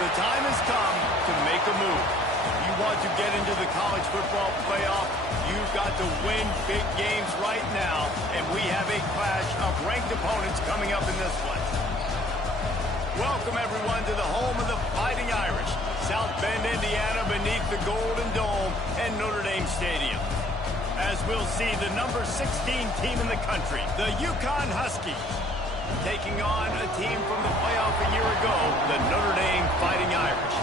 The time has come to make a move. If you want to get into the college football playoff, you've got to win big games right now, and we have a clash of ranked opponents coming up in this one. Welcome, everyone, to the home of the Fighting Irish, South Bend, Indiana, beneath the Golden Dome and Notre Dame Stadium. As we'll see the number 16 team in the country, the Uconn Huskies, taking on a team from the playoff a year ago, the Notre Dame Fighting Irish.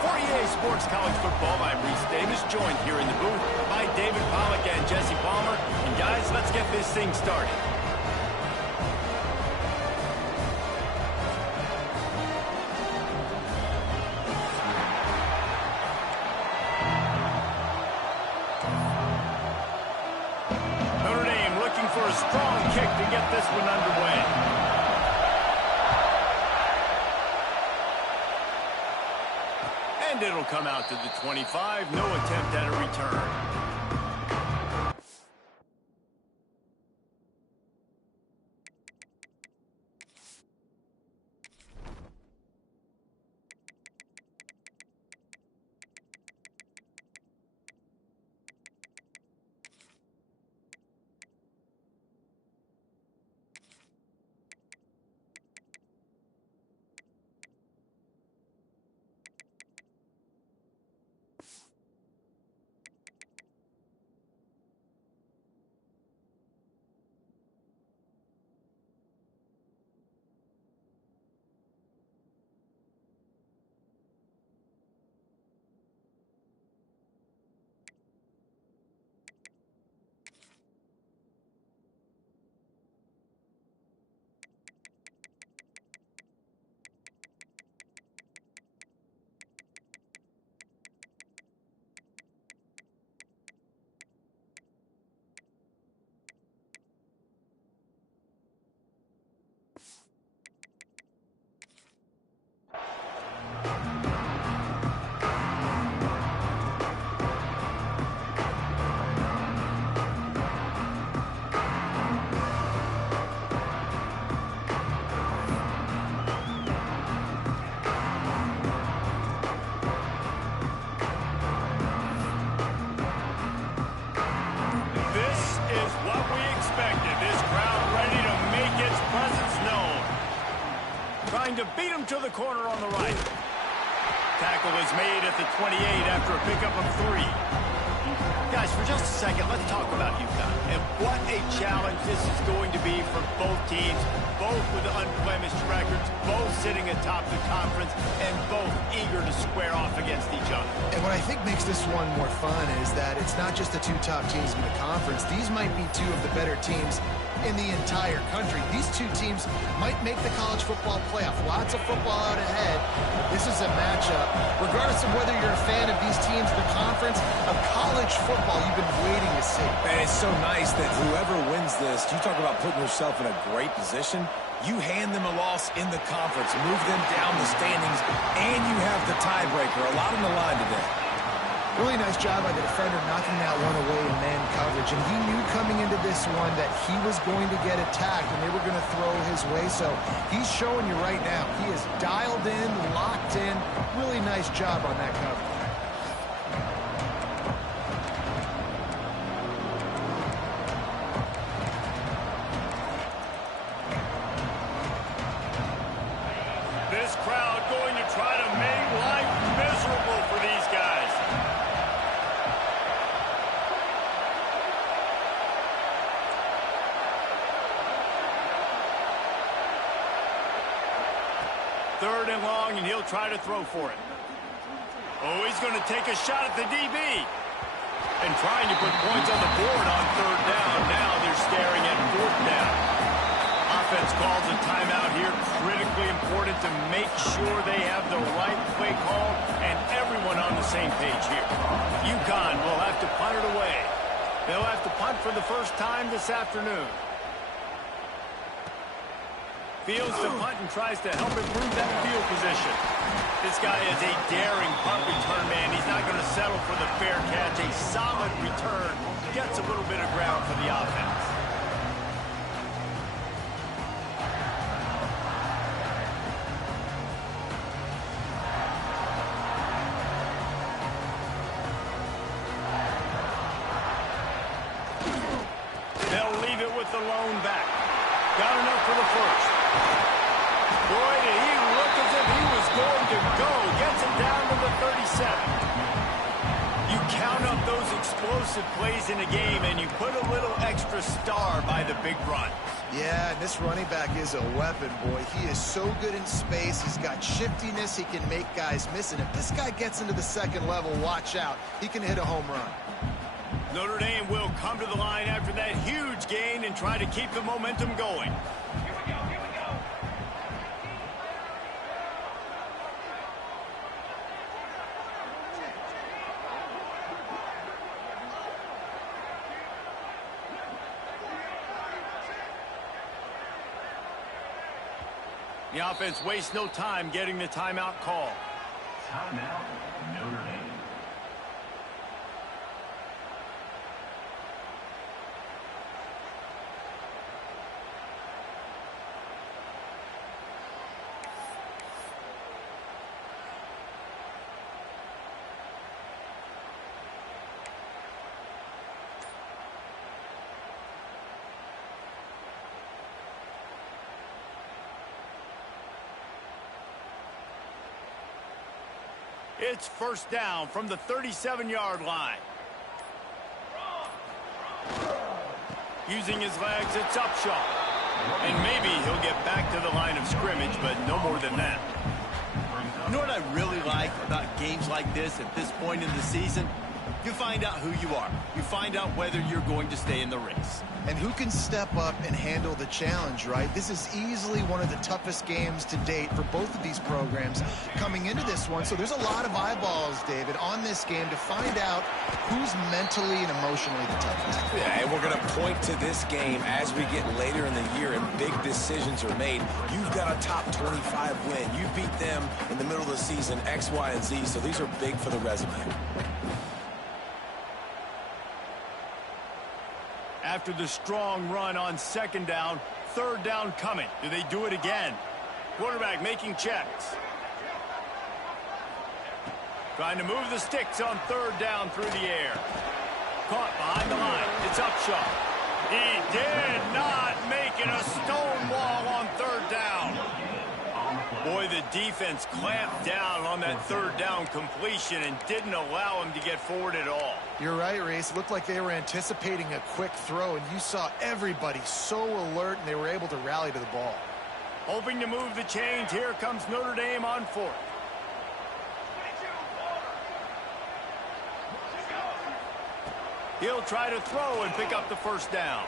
For EA Sports College Football, I'm Reese Davis, joined here in the booth by David Pollack and Jesse Palmer. And guys, let's get this thing started. Notre Dame looking for a strong kick to get this one underway. And it'll come out to the 25. No attempt at a return. To beat him to the corner on the right. Tackle is made at the 28 after a pickup of 3. Guys, for just a second, let's talk about Uconn. And what a challenge this is going to be for both teams, both with unblemished records, both sitting atop the conference, and both eager to square off against each other. And what I think makes this one more fun is that it's not just the two top teams in the conference. These might be two of the better teams in the entire country. These two teams might make the college football playoff. Lots of football out ahead. This is a matchup, regardless of whether you're a fan of these teams, the conference, of college football you've been waiting to see. And it's so nice that whoever wins this, you talk about putting yourself in a great position, you hand them a loss in the conference, move them down the standings, and you have the tiebreaker. A lot on the line today. Really nice job by the defender knocking that one away in man coverage. And he knew coming into this one that he was going to get attacked and they were going to throw his way. So he's showing you right now. He is dialed in, locked in. Really nice job on that coverage. This crowd going to try to make life miserable for these guys. Third and long, and he'll try to throw for it. Oh, he's going to take a shot at the DB. And trying to put points on the board on third down. Now they're staring at fourth down. Offense calls a timeout here. play called and everyone on the same page here. Uconn will have to punt it away. They'll have to punt for the first time this afternoon. Fields to punt and tries to help improve that field position. This guy is a daring punt return man. He's not going to settle for the fair catch. A solid return gets a little bit of ground for the offense. They'll leave it with the lone back. Got enough for the first. Boy, did he look as if he was going to go. Gets it down to the 37. You count up those explosive plays in a game, and you put a little extra star by the big run. Yeah, and this running back is a weapon, boy. He is so good in space. He's got shiftiness. He can make guys miss. And if this guy gets into the second level, watch out. He can hit a home run. Notre Dame will come to the line after that huge gain and try to keep the momentum going. The offense wastes no time getting the timeout call. Timeout, Notre Dame. It's first down from the 37-yard line. Using his legs, it's Upshaw. And maybe he'll get back to the line of scrimmage, but no more than that. You know what I really like about games like this at this point in the season? You find out who you are. You find out whether you're going to stay in the race. And who can step up and handle the challenge, right? This is easily one of the toughest games to date for both of these programs coming into this one. So there's a lot of eyeballs, David, on this game to find out who's mentally and emotionally the toughest. Yeah, and we're going to point to this game as we get later in the year and big decisions are made. You've got a top 25 win. You beat them in the middle of the season, X, Y, and Z. So these are big for the resume. After the strong run on second down, third down coming. Do they do it again? Quarterback making checks. Trying to move the sticks on third down through the air. Caught behind the line. It's Upshaw. He did not make it a stone wall on third down. Boy, the defense clamped down on that third down completion and didn't allow him to get forward at all. You're right, Reese. It looked like they were anticipating a quick throw, and you saw everybody so alert, and they were able to rally to the ball. Hoping to move the chains. Here comes Notre Dame on fourth. He'll try to throw and pick up the first down.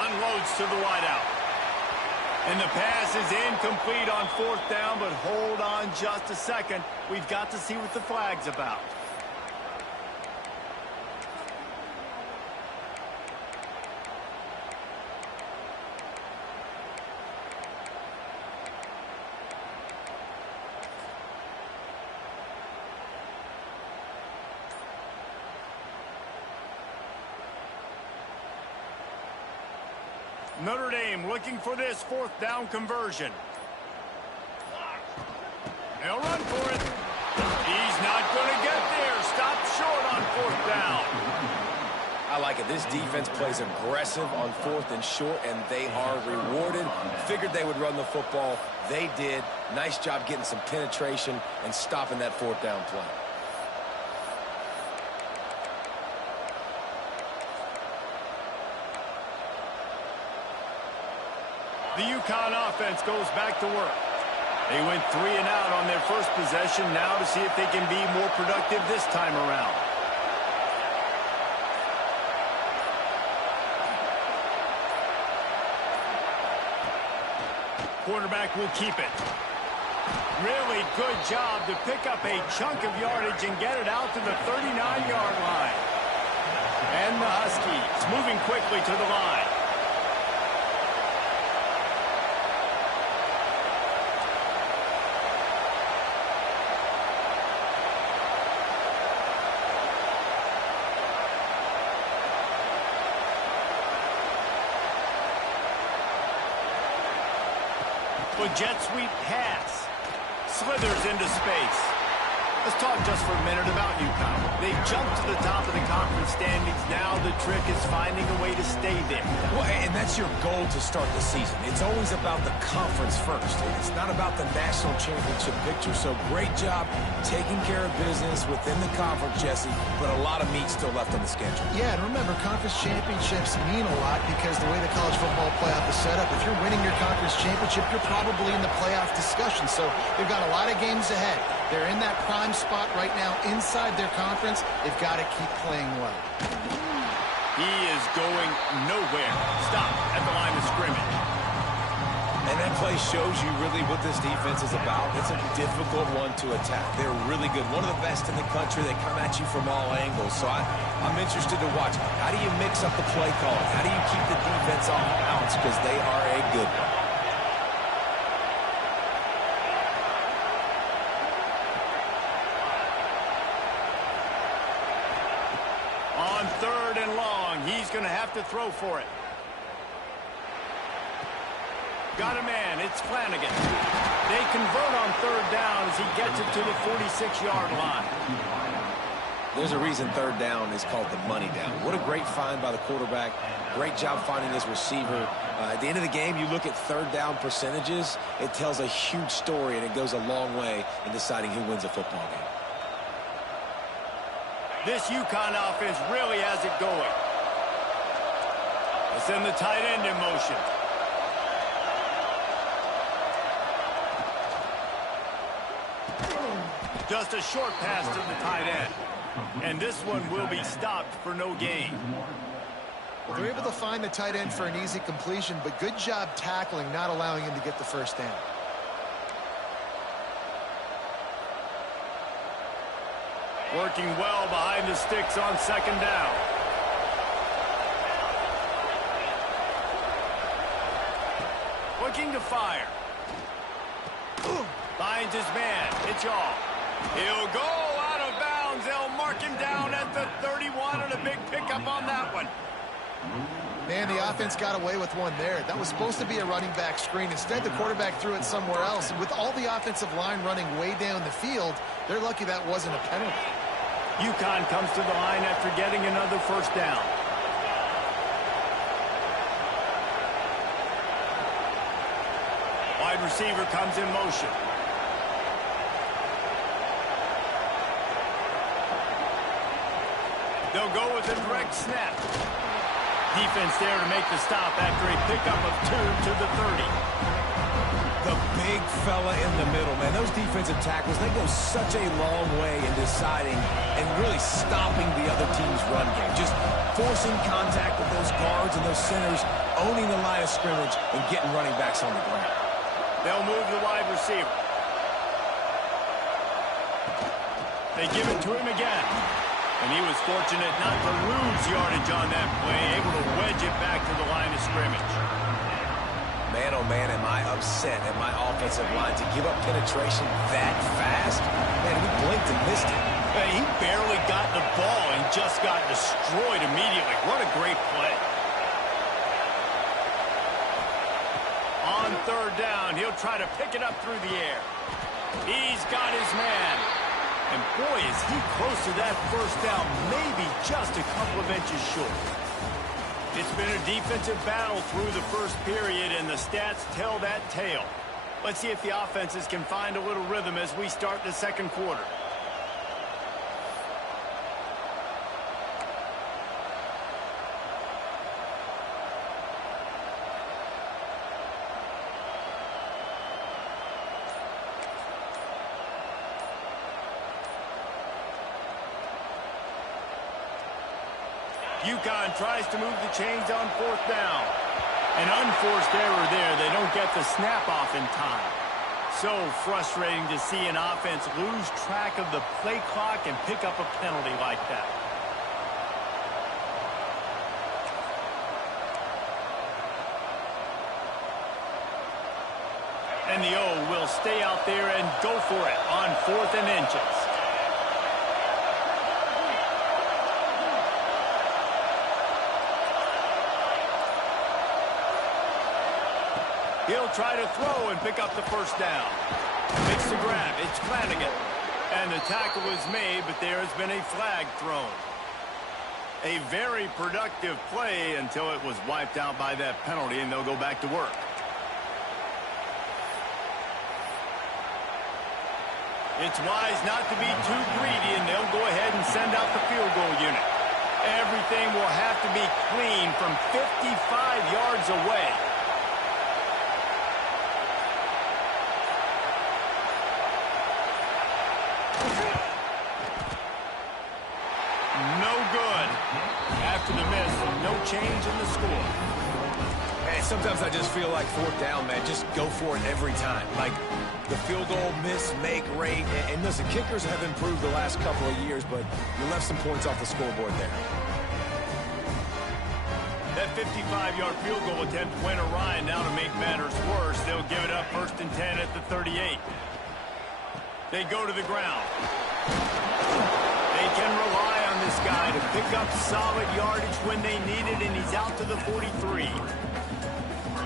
Unloads to the wideout. And the pass is incomplete on fourth down, but hold on just a second. We've got to see what the flag's about. Notre Dame looking for this fourth down conversion. They'll run for it. He's not going to get there. Stopped short on fourth down. I like it. This defense plays aggressive on fourth and short, and they are rewarded. Figured they would run the football. They did. Nice job getting some penetration and stopping that fourth down play. The Uconn offense goes back to work. They went 3 and out on their first possession. Now to see if they can be more productive this time around. Quarterback will keep it. Really good job to pick up a chunk of yardage and get it out to the 39-yard line. And the Huskies moving quickly to the line. A jet sweep pass. Slithers into space. Let's talk just for a minute about Uconn. They've jumped to the top of the conference standings. Now the trick is finding a way to stay there. Well, and that's your goal to start the season. It's always about the conference first. It's not about the national championship picture. So great job taking care of business within the conference, Jesse, but a lot of meat still left on the schedule. Yeah, and remember, conference championships mean a lot because the way the college football playoff is set up, if you're winning your conference championship, you're probably in the playoff discussion. So they've got a lot of games ahead. They're in that prime spot right now inside their conference. They've got to keep playing well. He is going nowhere. Stop at the line of scrimmage. And that play shows you really what this defense is about. It's a difficult one to attack. They're really good. One of the best in the country. They come at you from all angles. So I'm interested to watch. How do you mix up the play calling? How do you keep the defense off balance? Because they are a good one. On 3rd and long, he's going to have to throw for it. Got a man, it's Flanagan. They convert on 3rd down as he gets it to the 46-yard line. There's a reason 3rd down is called the money down. What a great find by the quarterback. Great job finding his receiver. At the end of the game, you look at 3rd down percentages. It tells a huge story, and it goes a long way in deciding who wins a football game. This Uconn offense really has it going. They send the tight end in motion. Just a short pass to the tight end. And this one will be stopped for no gain. Well, they're able to find the tight end for an easy completion, but good job tackling, not allowing him to get the first down. Working well behind the sticks on 2nd down. Looking to fire. Finds his man. It's all. He'll go out of bounds. They'll mark him down at the 31, and a big pickup on that one. Man, the offense got away with one there. That was supposed to be a running back screen. Instead, the quarterback threw it somewhere else. And with all the offensive line running way down the field, they're lucky that wasn't a penalty. Uconn comes to the line after getting another 1st down. Wide receiver comes in motion. They'll go with a direct snap. Defense there to make the stop after a pickup of 2 to the 30. The big fella in the middle, man. Those defensive tackles, they go such a long way in deciding and really stopping the other team's run game. Just forcing contact with those guards and those centers, owning the line of scrimmage, and getting running backs on the ground. They'll move the wide receiver. They give it to him again. And he was fortunate not to lose yardage on that play, able to wedge it back to the line of scrimmage. Man, oh man, am I upset at my offensive line to give up penetration that fast? Man, we blinked and missed it. Hey, he barely got the ball and just got destroyed immediately. What a great play. On 3rd down, he'll try to pick it up through the air. He's got his man. And boy, is he close to that 1st down, maybe just a couple of inches short. It's been a defensive battle through the 1st period, and the stats tell that tale. Let's see if the offenses can find a little rhythm as we start the 2nd quarter. Uconn tries to move the chains on 4th down. An unforced error there. They don't get the snap off in time. So frustrating to see an offense lose track of the play clock and pick up a penalty like that. And the O will stay out there and go for it on 4th and inches. He'll try to throw and pick up the first down. Makes the grab. It's Flanagan. And the tackle is made, but there has been a flag thrown. A very productive play until it was wiped out by that penalty, and they'll go back to work. It's wise not to be too greedy, and they'll go ahead and send out the field goal unit. Everything will have to be clean from 55 yards away. No good. After the miss, no change in the score. Hey, sometimes I just feel like 4th down, man. Just go for it every time. Like the field goal miss, make rate. And listen, kickers have improved the last couple of years, but you left some points off the scoreboard there. That 55-yard field goal attempt went awry. Now to make matters worse, they'll give it up 1st and 10 at the 38. They go to the ground. They can rely on this guy to pick up solid yardage when they need it, and he's out to the 43.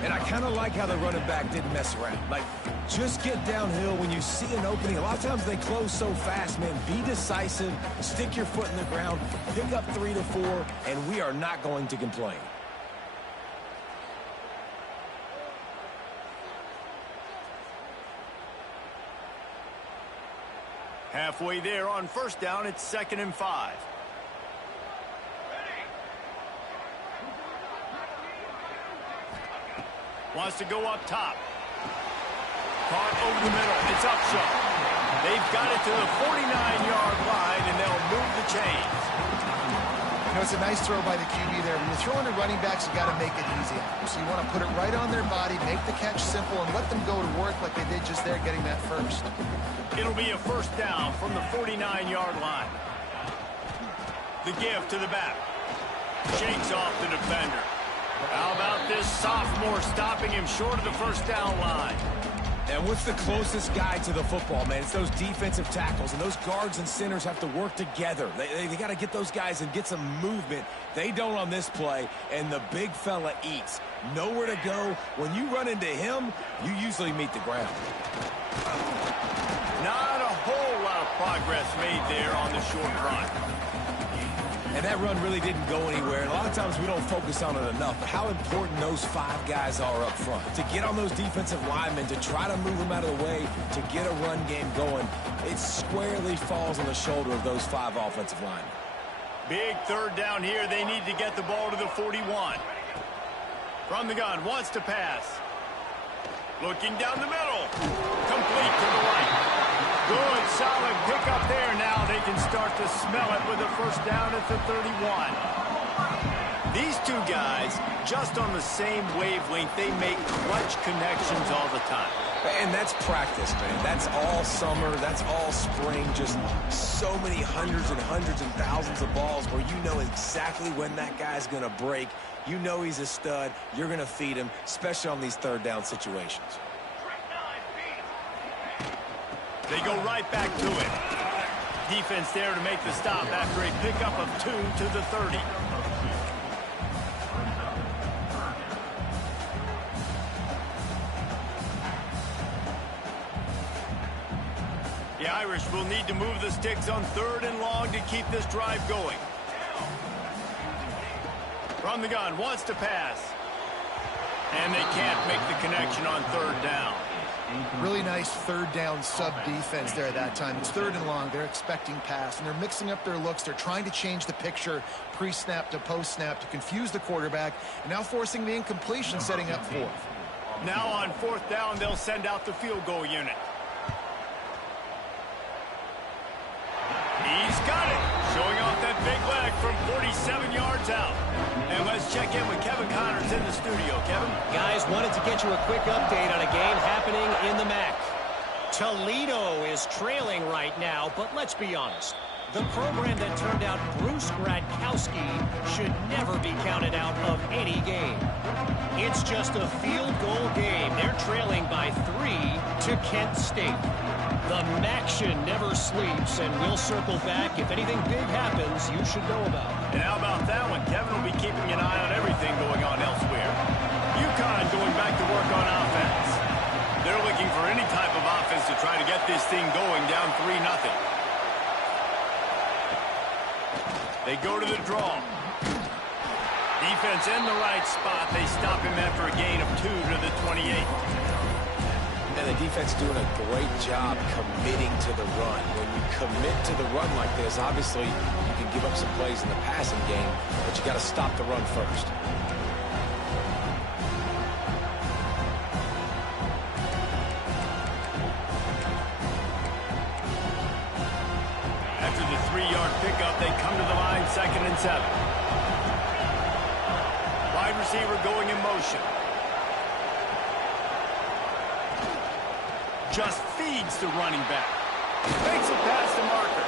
And I kind of like how the running back didn't mess around. Like, just get downhill when you see an opening. A lot of times they close so fast, man. Be decisive, stick your foot in the ground, pick up 3 to 4, and we are not going to complain. Halfway there on 1st down, it's 2nd and 5. Wants to go up top. Caught over the middle. It's Upshaw. They've got it to the 49-yard line, and they'll move the chains. You know, it's a nice throw by the QB there. When you're throwing to running backs, you got to make it easy. So you want to put it right on their body, make the catch simple, and let them go to work like they did just there getting that first. It'll be a 1st down from the 49-yard line. The give to the back. Shakes off the defender. How about this sophomore stopping him short of the 1st down line? And what's the closest guy to the football, man? It's those defensive tackles, and those guards and centers have to work together. They got to get those guys and get some movement. They don't on this play, and the big fella eats. Nowhere to go. When you run into him, you usually meet the ground. Not a whole lot of progress made there on the short run. And that run really didn't go anywhere. And a lot of times we don't focus on it enough. But how important those 5 guys are up front. To get on those defensive linemen, to try to move them out of the way, to get a run game going, it squarely falls on the shoulder of those 5 offensive linemen. Big 3rd down here. They need to get the ball to the 41. From the gun, wants to pass. Looking down the middle. Complete to the right. Good, solid pickup there. Now they can start to smell it with a 1st down at the 31. These 2 guys, just on the same wavelength, they make clutch connections all the time. And that's practice, man. That's all summer. That's all spring. Just so many hundreds and hundreds and thousands of balls where you know exactly when that guy's going to break. You know he's a stud. You're going to feed him, especially on these 3rd down situations. They go right back to it. Defense there to make the stop after a pickup of 2 to the 30. The Irish will need to move the sticks on 3rd and long to keep this drive going. From the gun, wants to pass. And they can't make the connection on 3rd down. Really nice 3rd down sub defense there at that time. It's 3rd and long. They're expecting pass, and they're mixing up their looks. They're trying to change the picture pre-snap to post-snap to confuse the quarterback, and now forcing the incompletion, setting up 4th. Now on 4th down, they'll send out the field goal unit. He's got it. Showing off that big leg from 47 yards out. And let's check in with Kevin Connors in the studio. Kevin? Guys, wanted to get you a quick update on a game happening in the MAC. Toledo is trailing right now, but let's be honest. The program that turned out Bruce Gradkowski should never be counted out of any game. It's just a field goal game. They're trailing by 3 to Kent State. The MACtion never sleeps, and we'll circle back. If anything big happens, you should know about it. And how about that one? Kevin will be keeping an eye on everything going on elsewhere. Uconn going back to work on offense. They're looking for any type of offense to try to get this thing going, down 3-0. They go to the draw. Defense in the right spot. They stop him after a gain of 2 to the 28. And the defense doing a great job committing to the run. When you commit to the run like this, obviously you can give up some plays in the passing game, but you got to stop the run first. After the 3-yard pickup, they come to the line, 2nd and 7. Wide receiver going in motion. Just feeds the running back. Makes it past the marker.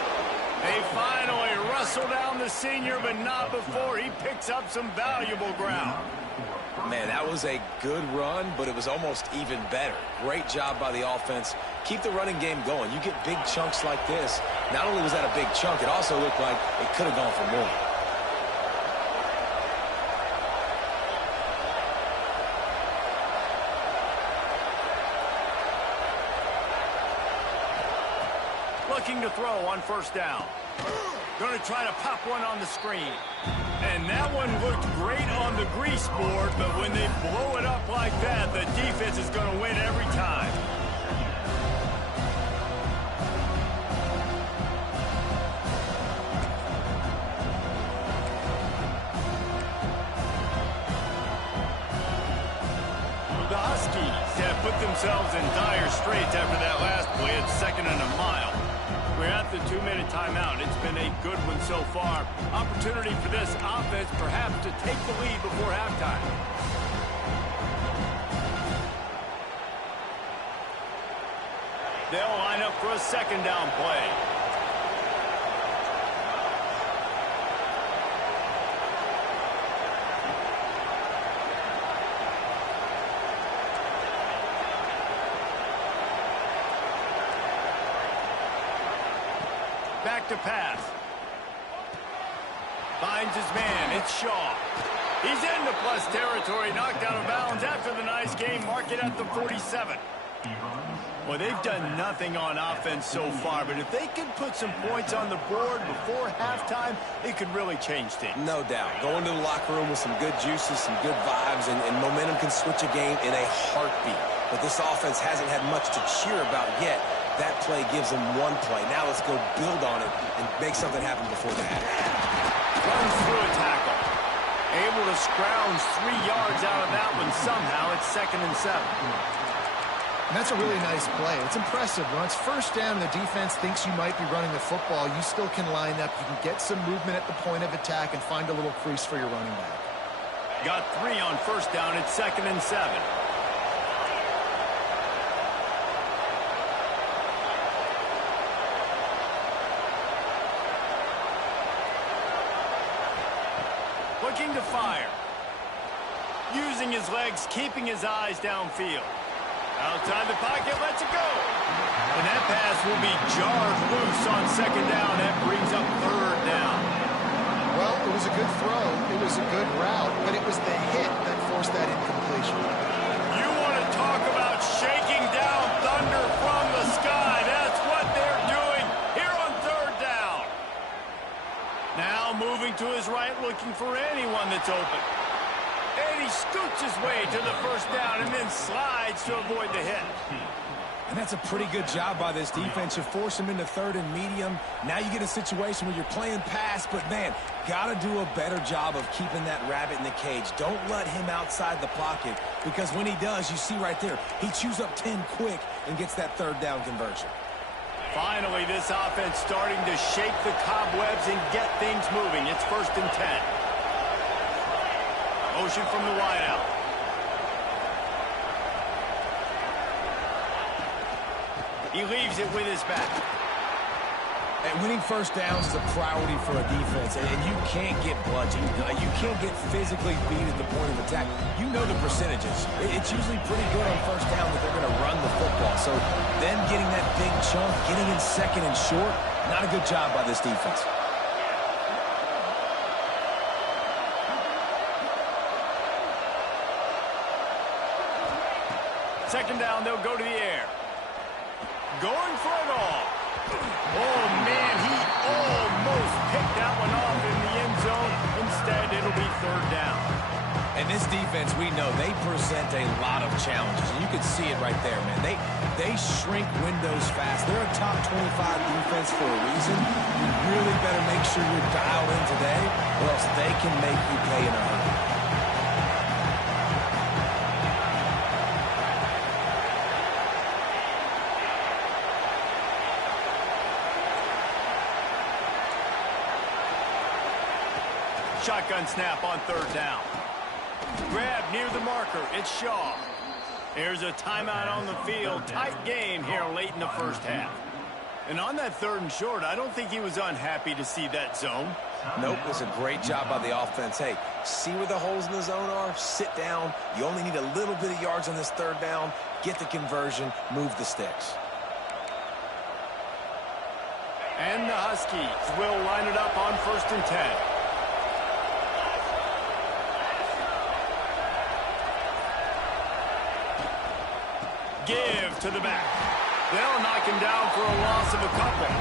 They finally wrestle down the senior, but not before he picks up some valuable ground. Man, that was a good run, but it was almost even better. Great job by the offense. Keep the running game going. You get big chunks like this. Not only was that a big chunk, it also looked like it could have gone for more. Looking to throw on 1st down. Going to try to pop one on the screen. And that one looked great on the grease board, but when they blow it up like that, the defense is going to win every time. The Huskies have put themselves in dire straits after that last play at 2nd and a mile. We're at the 2-minute timeout. It's been a good one so far. Opportunity for this offense perhaps to take the lead before halftime. They'll line up for a 2nd down play. Back to pass. Finds his man. It's Shaw. He's into plus territory. Knocked out of bounds after the nice game. Mark it at the 47. Well, they've done nothing on offense so far, but if they can put some points on the board before halftime, it could really change things. No doubt. Going to the locker room with some good juices, some good vibes, and momentum can switch a game in a heartbeat. But this offense hasn't had much to cheer about yet. That play gives them one play. Now let's go build on it and make something happen before the half. Runs through a tackle. Able to scrounge 3 yards out of that one somehow. It's 2nd and 7. And that's a really nice play. It's impressive. When it's 1st down, the defense thinks you might be running the football. You still can line up. You can get some movement at the point of attack and find a little crease for your running back. Got 3 on 1st down. It's 2nd and 7. Looking to fire. Using his legs, keeping his eyes downfield. Outside the pocket, lets it go. And that pass will be jarred loose on 2nd down. That brings up 3rd down. Well, it was a good throw. It was a good route, but it was the hit that forced that incompletion. You want to talk about shaking down thunder from the sky. That's what they're doing here on 3rd down. Now moving to his right, looking for anyone that's open. And he scoots his way to the 1st down and then slides to avoid the hit. And that's a pretty good job by this defense. You force him into 3rd and medium. Now you get a situation where you're playing pass, but, man, got to do a better job of keeping that rabbit in the cage. Don't let him outside the pocket, because when he does, you see right there, he chews up 10 quick and gets that 3rd down conversion. Finally, this offense starting to shake the cobwebs and get things moving. It's 1st and 10. Motion from the wideout. He leaves it with his back. And winning first downs is a priority for a defense, and you can't get bludgeoned. You can't get physically beat at the point of attack. You know the percentages. It's usually pretty good on first down that they're going to run the football. So then getting that big chunk, getting in second and short, not a good job by this defense. Second down, they'll go to the air. Going for it all. Oh, man, he almost picked that one off in the end zone. Instead, it'll be third down. And this defense, we know, they present a lot of challenges. And you can see it right there, man. They shrink windows fast. They're a top 25 defense for a reason. You really better make sure you're dialed in today, or else they can make you pay in a hurry. Shotgun snap on third down. Grab near the marker. It's Shaw. There's a timeout on the field. Tight game here late in the first half. And on that third and short, I don't think he was unhappy to see that zone. Nope, it's a great job by the offense. Hey, see where the holes in the zone are? Sit down. You only need a little bit of yards on this third down. Get the conversion. Move the sticks. And the Huskies will line it up on 1st and 10. Give to the back. They'll knock him down for a loss of a couple.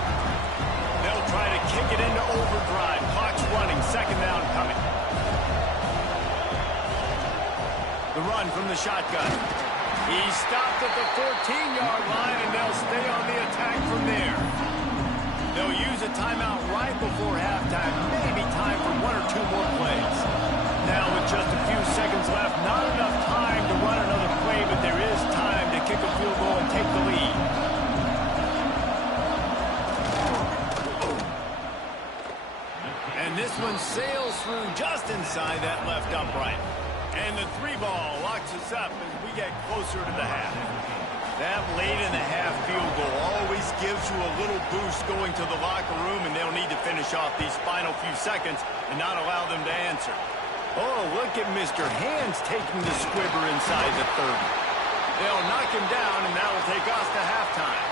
They'll try to kick it into overdrive. Clock's running. Second down coming. The run from the shotgun. He stopped at the 14-yard line, and they'll stay on the attack from there. They'll use a timeout right before halftime. Maybe time for one or two more plays. Now with just a few seconds left, not enough time to run another play, but there is time to kick a field goal and take the lead. And this one sails through just inside that left upright. And the 3-ball locks us up as we get closer to the half. That late in the half field goal always gives you a little boost going to the locker room, and they'll need to finish off these final few seconds and not allow them to answer. Oh, look at Mr. Hands taking the squibber inside the 30. They'll knock him down, and that'll take us to halftime.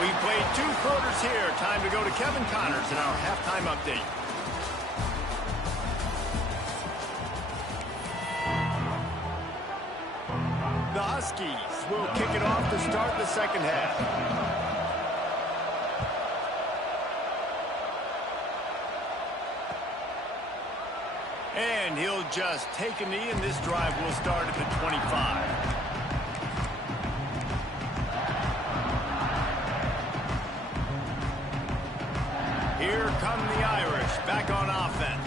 We've played 2 quarters here. Time to go to Kevin Connors in our halftime update. The Huskies will kick it off to start the second half. And he'll just take a knee, and this drive will start at the 25. Here come the Irish, back on offense.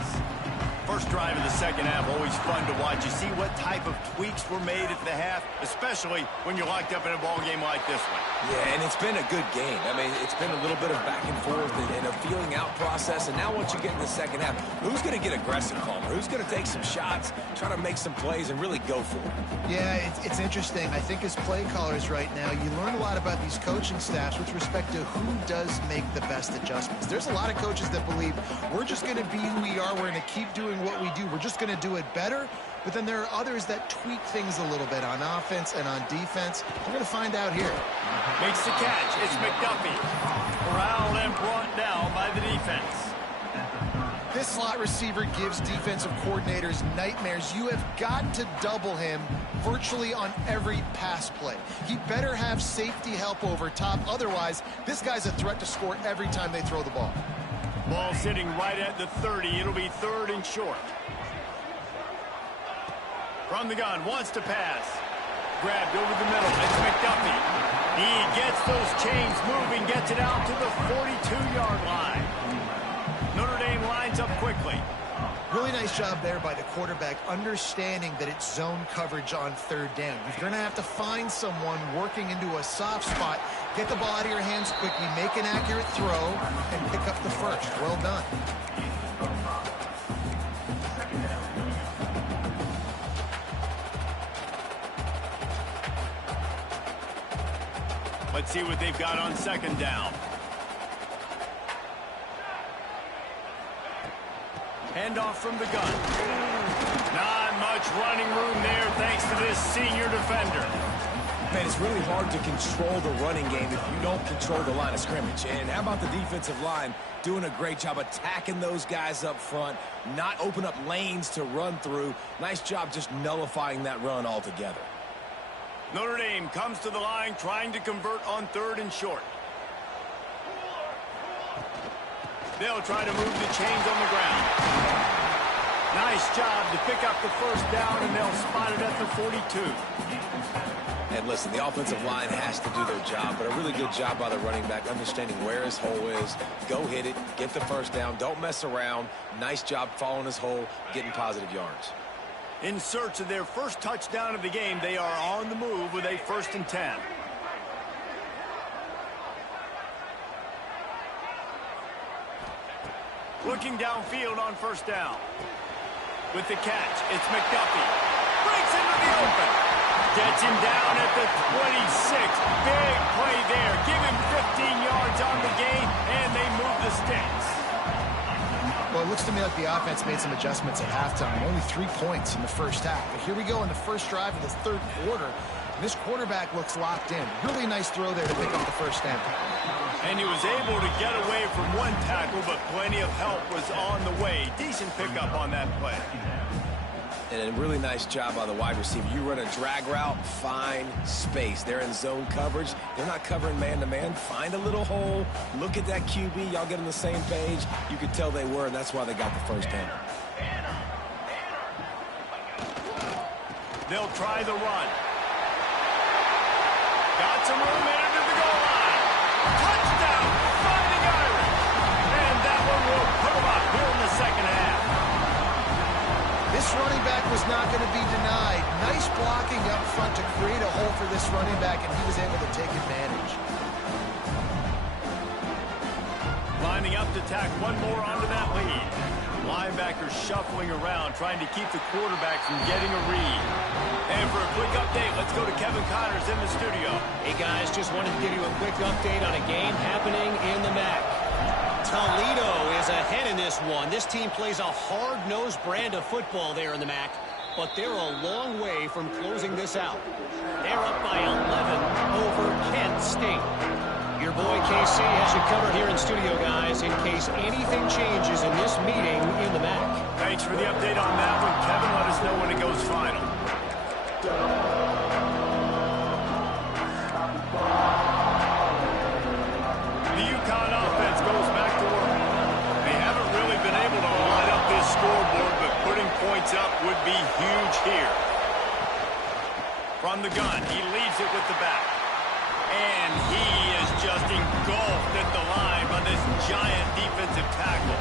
First drive of the second half, always fun to watch. You see what type of tweaks were made at the half, especially when you're locked up in a ball game like this one. Yeah, and it's been a good game. I mean, it's been a little bit of back and forth and a feeling out process. And now once you get in the second half, who's going to get aggressive, Palmer? Who's going to take some shots, try to make some plays, and really go for it? Yeah, it's interesting. I think as play callers right now, you learn a lot about these coaching staffs with respect to who does make the best adjustments. There's a lot of coaches that believe we're just going to be who we are. We're going to keep doing what we do. We're just going to do it better. But then there are others that tweak things a little bit on offense and on defense. We're going to find out here. Makes the catch. It's McDuffie. Corralled and brought down by the defense. This slot receiver gives defensive coordinators nightmares. You have got to double him virtually on every pass play. He better have safety help over top. Otherwise, this guy's a threat to score every time they throw the ball. Ball sitting right at the 30. It'll be third and short. From the gun, wants to pass. Grabbed over the middle. It's McDuffie. He gets those chains moving, gets it out to the 42-yard line. Notre Dame lines up quickly. Really nice job there by the quarterback, understanding that it's zone coverage on third down. You're going to have to find someone working into a soft spot, get the ball out of your hands quickly, make an accurate throw, and pick up the first. Well done. Let's see what they've got on second down. Handoff from the gun. Not much running room there thanks to this senior defender. Man, it's really hard to control the running game if you don't control the line of scrimmage. And how about the defensive line doing a great job attacking those guys up front, not open up lanes to run through. Nice job just nullifying that run altogether. Notre Dame comes to the line trying to convert on 3rd and short. They'll try to move the chains on the ground. Nice job to pick up the first down, and they'll spot it at the 42. And listen, the offensive line has to do their job, but a really good job by the running back understanding where his hole is. Go hit it, get the first down, don't mess around. Nice job following his hole, getting positive yards. In search of their first touchdown of the game, they are on the move with a 1st and 10. Looking downfield on 1st down. With the catch, it's McDuffie. Breaks into the open. Gets him down at the 26. Big play there. Give him 15 yards on the gain, and they move the sticks. Well, it looks to me like the offense made some adjustments at halftime. Only 3 points in the first half. But here we go in the first drive of this 3rd quarter. This quarterback looks locked in. Really nice throw there to pick up the first down. And he was able to get away from one tackle, but plenty of help was on the way. Decent pickup on that play. And a really nice job by the wide receiver. You run a drag route, find space. They're in zone coverage. They're not covering man-to-man. Find a little hole. Look at that QB. Y'all get on the same page. You could tell they were, and that's why they got the first down. They'll try the run. Got some room into the goal line. Touchdown, Fighting Irish. And that one will put them up here in the second half. This running back was not going to be denied. Nice blocking up front to create a hole for this running back, and he was able to take advantage. Lining up to tack one more onto that lead. Linebackers shuffling around, trying to keep the quarterback from getting a read. And for a quick update, let's go to Kevin Connors in the studio. Hey, guys, just wanted to give you a quick update on a game happening in the MAC. Toledo is ahead in this one. This team plays a hard-nosed brand of football there in the MAC, but they're a long way from closing this out. They're up by 11 over Kent State. Your boy KC has you covered here in studio, guys, in case anything changes in this meeting in the MAC. Thanks for the update on that one, Kevin. Let us know when it goes final. The Uconn offense goes back to work. They haven't really been able to light up this scoreboard, but putting points up would be huge here. From the gun, he leaves it with the back. And he is just engulfed at the line by this giant defensive tackle.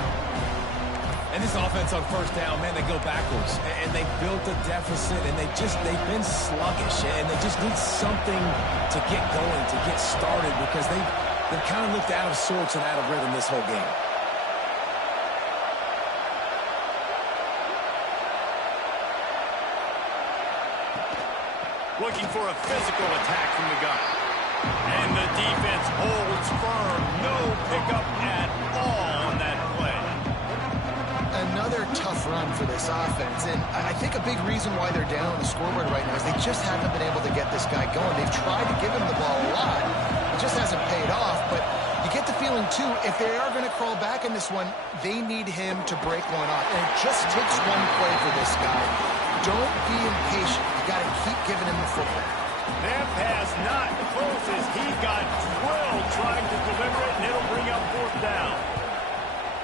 And this offense on first down, man, they go backwards. And they built a deficit, and they've been sluggish. And they just need something to get going, to get started, because they've kind of looked out of sorts and out of rhythm this whole game. Looking for a physical attack from the gun. And the defense holds firm. No pickup at all on that play. Another tough run for this offense. And I think a big reason why they're down on the scoreboard right now is they just haven't been able to get this guy going. They've tried to give him the ball a lot. It just hasn't paid off. But you get the feeling, too, if they are going to crawl back in this one, they need him to break one off. And it just takes one play for this guy. Don't be impatient. You got to keep giving him the football. That pass not close as he got drilled trying to deliver it, and it'll bring up 4th down.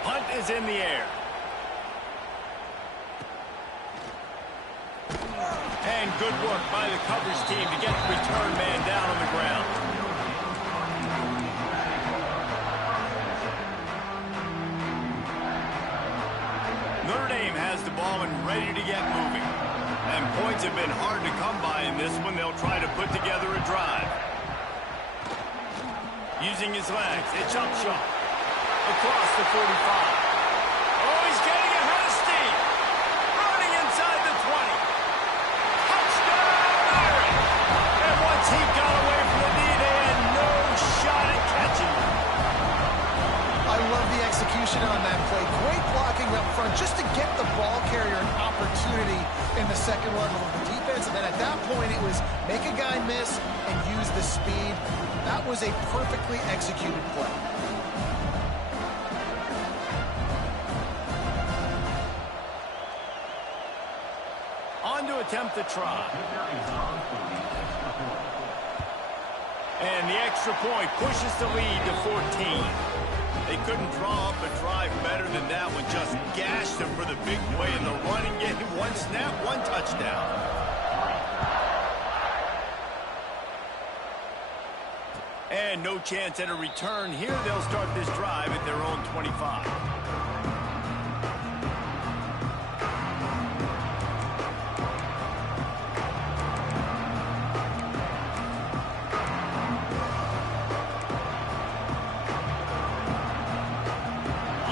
Hunt is in the air. And good work by the coverage team to get the return man down on the ground. Notre Dame has the ball and ready to get moving. And points have been hard to come by in this one. They'll try to put together a drive. Using his legs, it's up shot. Across the 45. Oh, he's getting ahead of steam. Running inside the 20. Touchdown, Irish. And once he got away from the knee, they had no front just to get the ball carrier an opportunity in the second level of the defense. And then at that point, it was make a guy miss and use the speed. That was a perfectly executed play. On to attempt the try. And the extra point pushes the lead to 14. They couldn't draw up a drive better than that one. Just gashed them for the big play in the running game. One snap, one touchdown. And no chance at a return here. They'll start this drive at their own 25.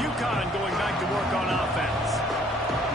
Uconn going back to work on offense.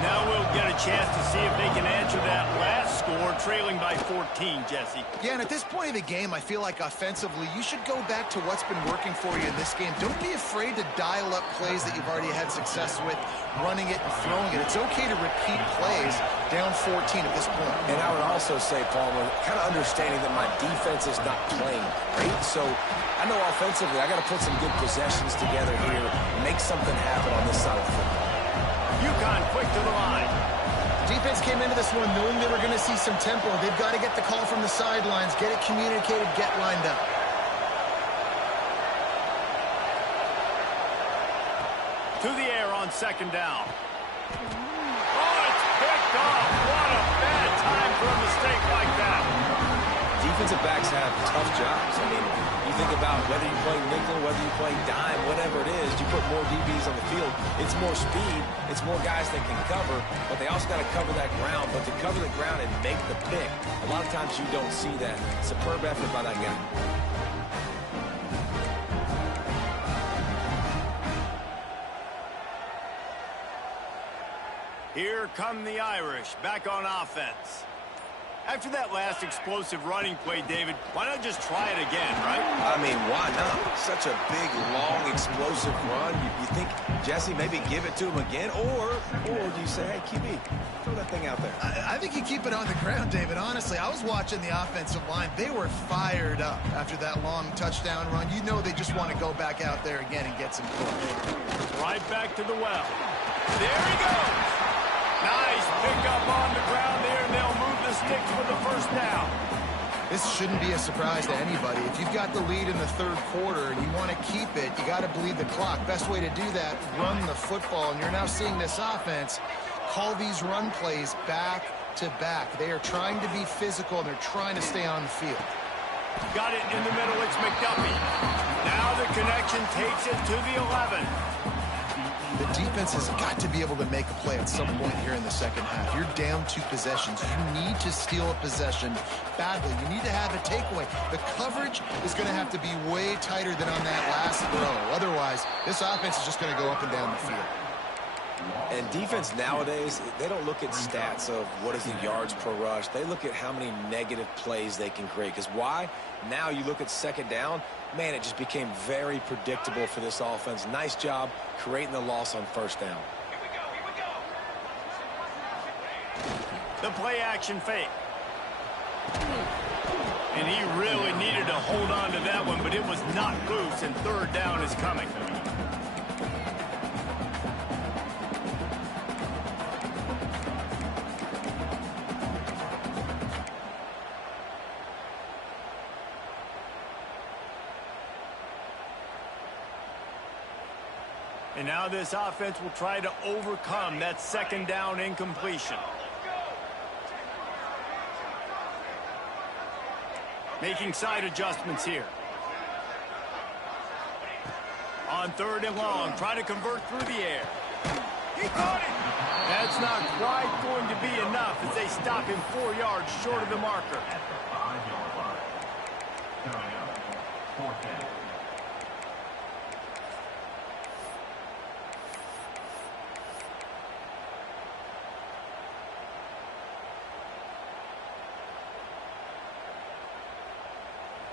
Now we'll get a chance to see if they can answer that last score, trailing by 14, Jesse. Yeah, and at this point of the game, I feel like offensively, you should go back to what's been working for you in this game. Don't be afraid to dial up plays that you've already had success with, running it and throwing it. It's okay to repeat plays down 14 at this point. And I would also say, Palmer, kind of understanding that my defense is not playing great, so I know offensively I got to put some good possessions together here, make something happen on this side of the football. Uconn quick to the line. Defense came into this one knowing they were going to see some tempo. They've got to get the call from the sidelines, get it communicated, get lined up. To the air on second down. Oh, it's picked off. What a bad time for a mistake like that. Defensive backs have tough jobs. I mean, you think about whether you play nickel, whether you play dime, whatever it is, you put more DBs on the field. It's more speed. It's more guys that can cover, but they also got to cover that ground. But to cover the ground and make the pick, a lot of times you don't see that. Superb effort by that guy. Here come the Irish back on offense. After that last explosive running play, David, why not just try it again, right? I mean, why not? Such a big, long, explosive run. You think, Jesse, maybe give it to him again? Or do you say, hey, QB, throw that thing out there? I think you keep it on the ground, David. Honestly, I was watching the offensive line. They were fired up after that long touchdown run. You know they just want to go back out there again and get some points. Right back to the well. There he goes. Nice pickup on the ground there, and they'll move the sticks for the first down. This shouldn't be a surprise to anybody. If you've got the lead in the third quarter and you want to keep it, you got to bleed the clock. Best way to do that, run the football. And you're now seeing this offense call these run plays back to back. They are trying to be physical, and they're trying to stay on the field. Got it in the middle. It's McDuffie. Now the connection takes it to the 11. The defense has got to be able to make a play at some point here in the second half. You're down 2 possessions. You need to steal a possession badly. You need to have a takeaway. The coverage is going to have to be way tighter than on that last throw. Otherwise, this offense is just going to go up and down the field. And defense nowadays, they don't look at stats of what is the yards per rush. They look at how many negative plays they can create. Because why? Now you look at second down, man, it just became very predictable for this offense. Nice job creating the loss on first down. The play action fake. And he really needed to hold on to that one, but it was not loose, and third down is coming. And now this offense will try to overcome that second down incompletion. Making side adjustments here. On third and long, try to convert through the air. He caught it! That's not quite going to be enough as they stop him 4 yards short of the marker. At the 5-yard line. Coming up, 4th down.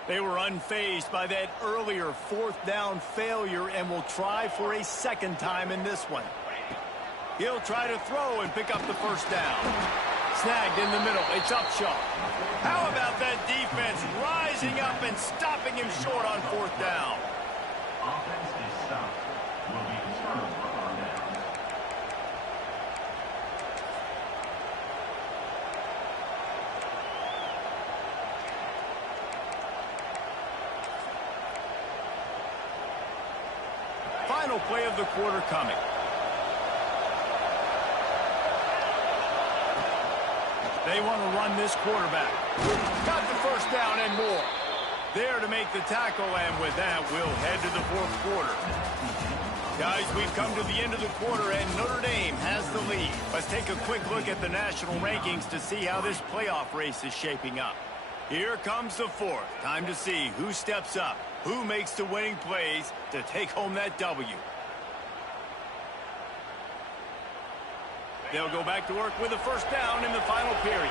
They were unfazed by that earlier 4th down failure and will try for a second time in this one. He'll try to throw and pick up the first down. Snagged in the middle. It's Upshaw. How about that defense rising up and stopping him short on fourth down? Offense is stopped. Will be returned for our down. Final play of the quarter coming. They want to run this quarterback. Got the first down and more. There to make the tackle, and with that, we'll head to the fourth quarter. Guys, we've come to the end of the quarter, and Notre Dame has the lead. Let's take a quick look at the national rankings to see how this playoff race is shaping up. Here comes the fourth. Time to see who steps up, who makes the winning plays to take home that W. They'll go back to work with a first down in the final period.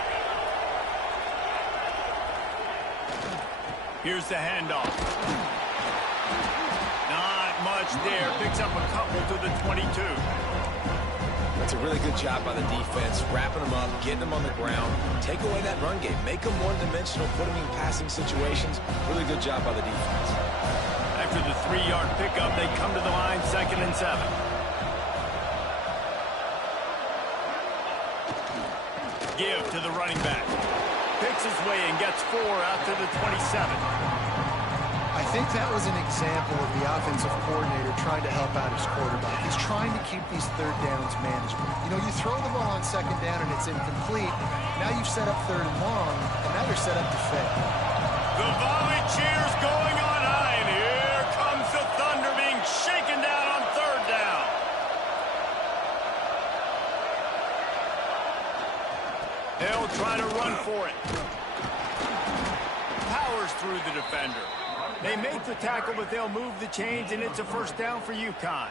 Here's the handoff. Not much there. Picks up a couple to the 22. That's a really good job by the defense, wrapping them up, getting them on the ground, take away that run game, make them one-dimensional, put them in passing situations. Really good job by the defense. After the 3-yard pickup, they come to the line, 2nd and 7. Give to the running back. Picks his way and gets 4 out to the 27. I think that was an example of the offensive coordinator trying to help out his quarterback. He's trying to keep these third downs manageable. You know, you throw the ball on 2nd down and it's incomplete. Now you've set up 3rd and long, and now you're set up to fail. The volley cheers going on high, and here comes the Thunder being shaken down on 3rd down. They'll try to run for it. Powers through the defender. They make the tackle, but they'll move the chains, and it's a first down for Uconn.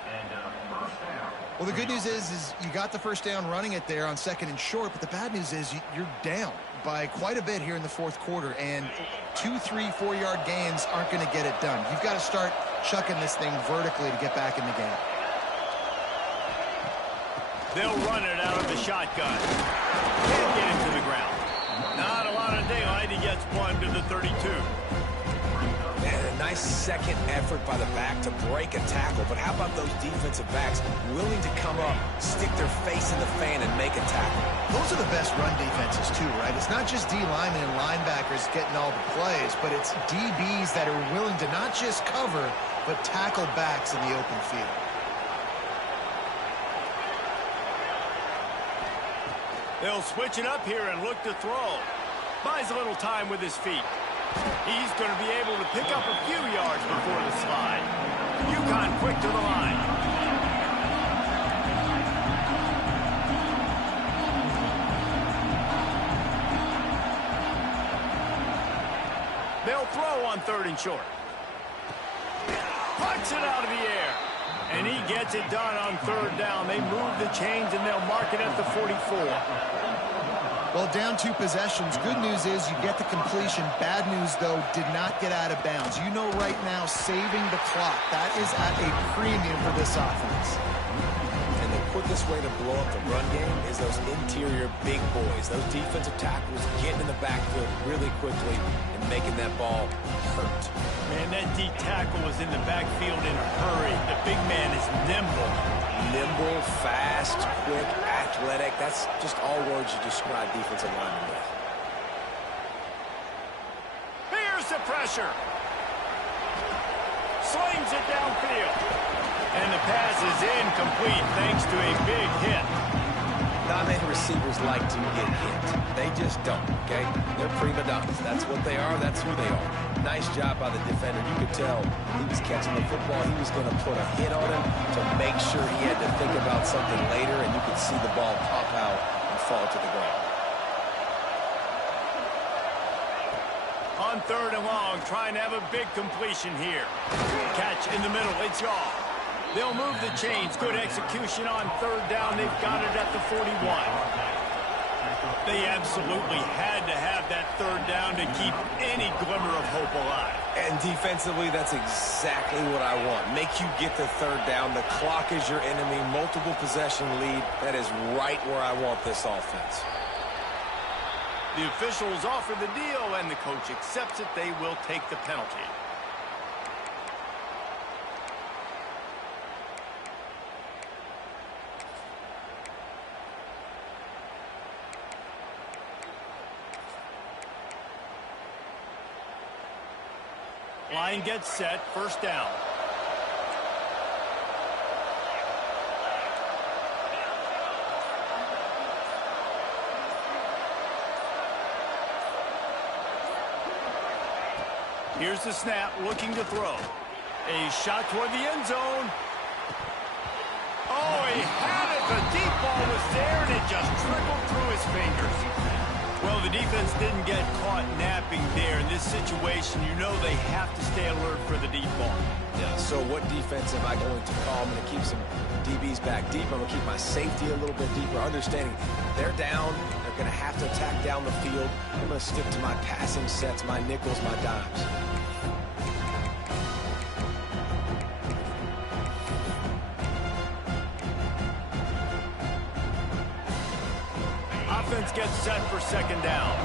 Well, the good news is you got the first down running it there on 2nd and short, but the bad news is you're down by quite a bit here in the fourth quarter, and 2, 3, 4-yard gains aren't going to get it done. You've got to start chucking this thing vertically to get back in the game. They'll run it out of the shotgun. Can't get it to the ground. Not a lot of daylight. He gets 1 to the 32. Man, a nice second effort by the back to break a tackle. But how about those defensive backs willing to come up, stick their face in the fan, and make a tackle? Those are the best run defenses, too, right? It's not just D linemen and linebackers getting all the plays, but it's DBs that are willing to not just cover, but tackle backs in the open field. They'll switch it up here and look to throw. Buys a little time with his feet. He's going to be able to pick up a few yards before the slide. Uconn quick to the line. They'll throw on 3rd and short. Puts it out of the air. And he gets it done on 3rd down. They move the chains, and they'll mark it at the 44. Well, down 2 possessions. Good news is you get the completion. Bad news, though, did not get out of bounds. You know right now, saving the clock, that is at a premium for this offense. And the quickest way to blow up the run game is those interior big boys, those defensive tackles getting in the backfield really quickly and making that ball hurt. Man, that D tackle was in the backfield in a hurry. The big man is nimble. Nimble, fast, quick, athletic. That's just all words you describe defensive linemen with. Here's the pressure. Slings it downfield. And the pass is incomplete thanks to a big hit. Not many receivers like to get hit. They just don't, okay? They're prima donnas. That's what they are. That's who they are. Nice job by the defender. You could tell he was catching the football. He was going to put a hit on him to make sure he had to think about something later, and you could see the ball pop out and fall to the ground. On 3rd and long, trying to have a big completion here. Catch in the middle. It's off. They'll move the chains. Good execution on 3rd down. They've got it at the 41. They absolutely had to have that 3rd down to keep any glimmer of hope alive. And defensively, that's exactly what I want. Make you get the third down. The clock is your enemy. Multiple possession lead. That is right where I want this offense. The officials offer the deal, and the coach accepts it. They will take the penalty. Line gets set, first down. Here's the snap, looking to throw. A shot toward the end zone. Oh, he had it. The deep ball was there, and it just trickled through his fingers. Well, the defense didn't get caught napping there. In this situation, you know they have to stay alert for the deep ball. Yeah, so what defense am I going to call? I'm going to keep some DBs back deep. I'm going to keep my safety a little bit deeper, understanding they're down. They're going to have to attack down the field. I'm going to stick to my passing sets, my nickels, my dimes. Offense gets set for second down.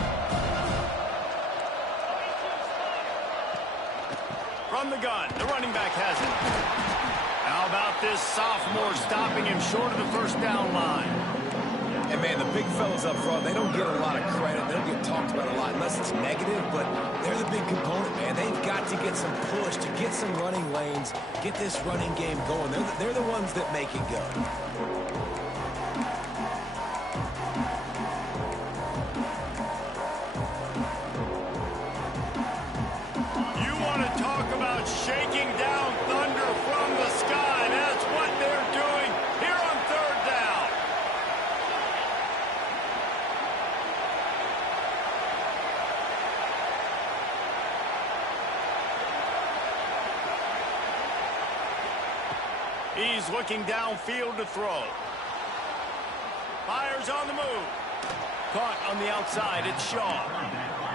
From the gun, the running back has it. How about this sophomore stopping him short of the first down line? And, man, the big fellas up front, they don't get a lot of credit. They don't get talked about a lot unless it's negative, but they're the big component, man. They've got to get some push, to get some running lanes, get this running game going. They're the ones that make it go. Shaking down thunder from the sky. That's what they're doing here on third down. He's looking downfield to throw. Fires on the move. Caught on the outside. It's Shaw.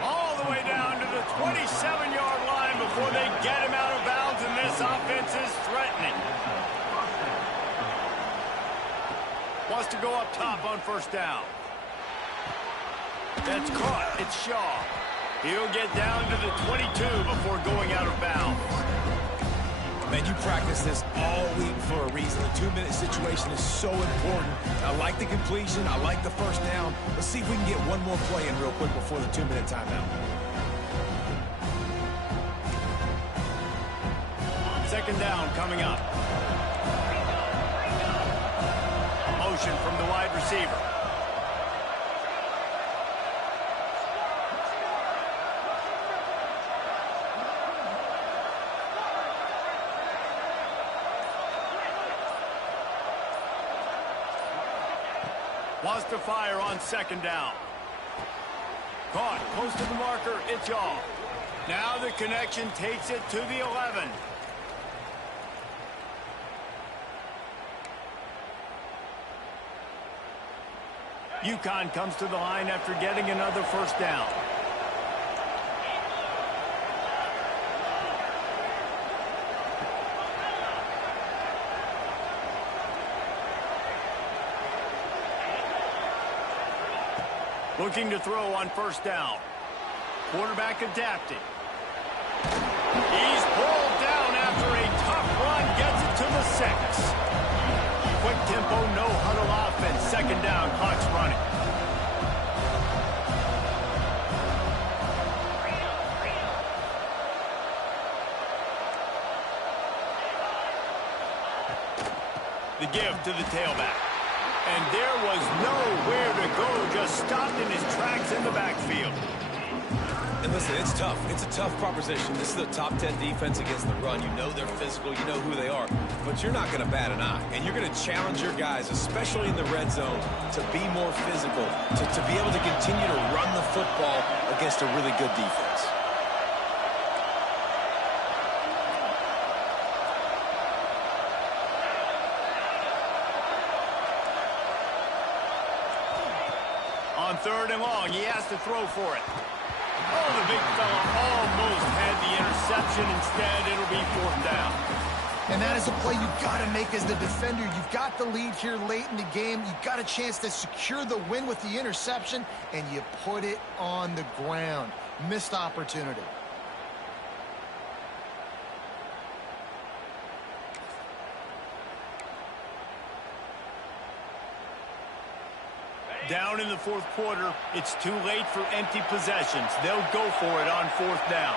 All the way down to the 27-yard line before they get him out of bounds, and this offense is threatening. Wants to go up top on first down. That's caught. It's Shaw. He'll get down to the 22 before going out of bounds. Man, you practice this all week for a reason. The 2-minute situation is so important. I like the completion. I like the first down. Let's see if we can get one more play in real quick before the 2-minute timeout. Second down coming up. Motion from the wide receiver. Wants to fire on second down. Caught close to the marker. It's off. Now the connection takes it to the 11. Uconn comes to the line after getting another first down. Looking to throw on first down. Quarterback adapting. He's pulled down after a tough run. Gets it to the 6. Quick tempo, no huddle offense. Second down, clock's running. The give to the tailback. And there was nowhere to go, just stopped in his tracks in the backfield. And listen, it's tough. It's a tough proposition. This is a top 10 defense against the run. You know they're physical. You know who they are. But you're not going to bat an eye. And you're going to challenge your guys, especially in the red zone, to be more physical, to be able to continue to run the football against a really good defense. On third and long, he has to throw for it. Oh, the big fella almost had the interception. Instead, it'll be 4th down. And that is a play you've got to make as the defender. You've got the lead here late in the game. You've got a chance to secure the win with the interception, and you put it on the ground. Missed opportunity. Down in the 4th quarter, it's too late for empty possessions. They'll go for it on 4th down.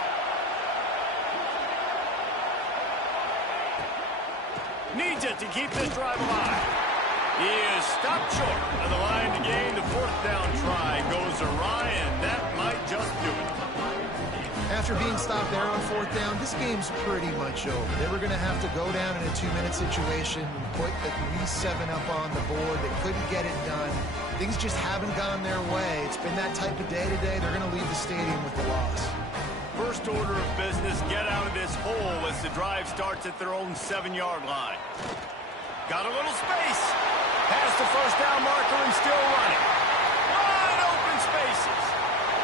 Needs it to keep this drive alive. He is stopped short of the line to gain. The 4th down try goes awry, and that might just do it. After being stopped there on 4th down, this game's pretty much over. They were going to have to go down in a 2-minute situation, put at least 7 up on the board. They couldn't get it done. Things just haven't gone their way. It's been that type of day today. They're going to leave the stadium with the loss. First order of business, get out of this hole as the drive starts at their own 7-yard line. Got a little space. Past the 1st down marker and still running. Wide open spaces.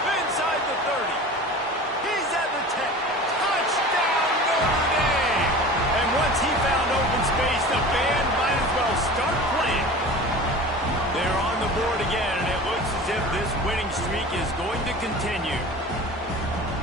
Inside the 30. He's at the 10. Touchdown, Notre Dame! And once he found open space, the band might as well start playing. They're on the board again, and it looks as if this winning streak is going to continue.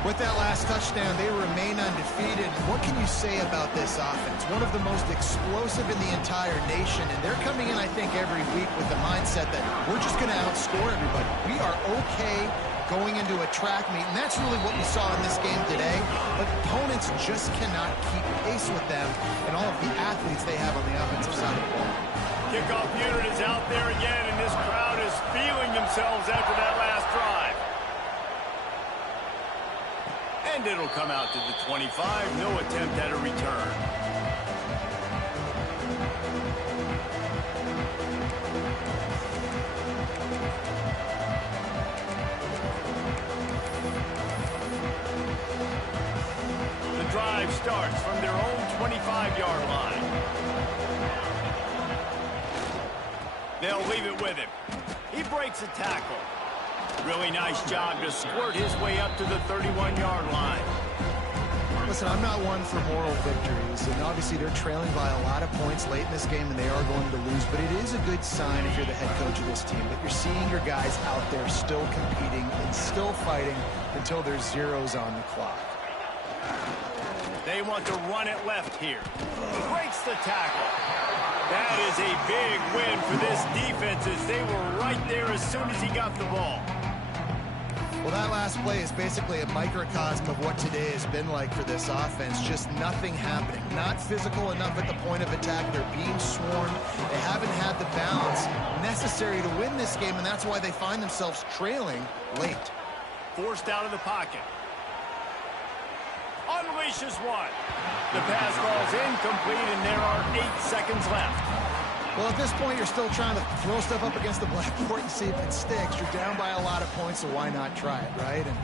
With that last touchdown, they remain undefeated. What can you say about this offense? One of the most explosive in the entire nation, and they're coming in, I think, every week with the mindset that we're just going to outscore everybody. We are okay going into a track meet, and that's really what we saw in this game today. But opponents just cannot keep pace with them and all of the athletes they have on the offensive side of the ball. Kickoff unit is out there again, and this crowd is feeling themselves after that last drive. And it'll come out to the 25. No attempt at a return. The drive starts from their own 25-yard line. They'll leave it with him. He breaks a tackle. Really nice job to squirt his way up to the 31-yard line. Listen, I'm not one for moral victories, and obviously they're trailing by a lot of points late in this game, and they are going to lose, but it is a good sign if you're the head coach of this team that you're seeing your guys out there still competing and still fighting until there's zeros on the clock. They want to run it left here. Breaks the tackle. That is a big win for this defense as they were right there as soon as he got the ball. Well, that last play is basically a microcosm of what today has been like for this offense. Just nothing happening. Not physical enough at the point of attack. They're being swarmed. They haven't had the balance necessary to win this game, and that's why they find themselves trailing late. Forced out of the pocket. Unleashes one. The pass falls incomplete, and there are 8 seconds left. Well, at this point, you're still trying to throw stuff up against the blackboard and see if it sticks. You're down by a lot of points, so why not try it, right? And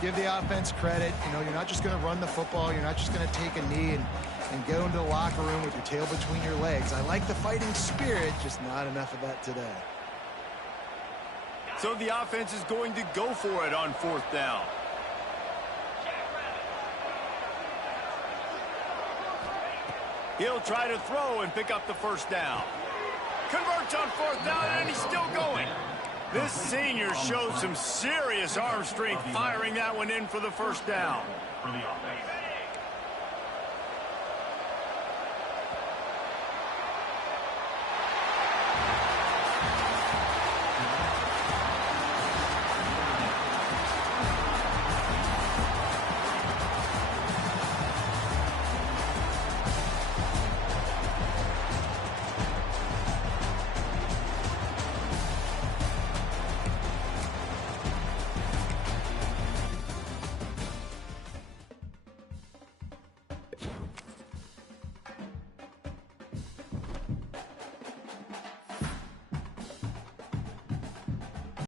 give the offense credit. You know, you're not just going to run the football. You're not just going to take a knee and go into the locker room with your tail between your legs. I like the fighting spirit, just not enough of that today. So the offense is going to go for it on 4th down. He'll try to throw and pick up the 1st down. Converts on 4th down, and he's still going. This senior showed some serious arm strength firing that one in for the 1st down. For the offense.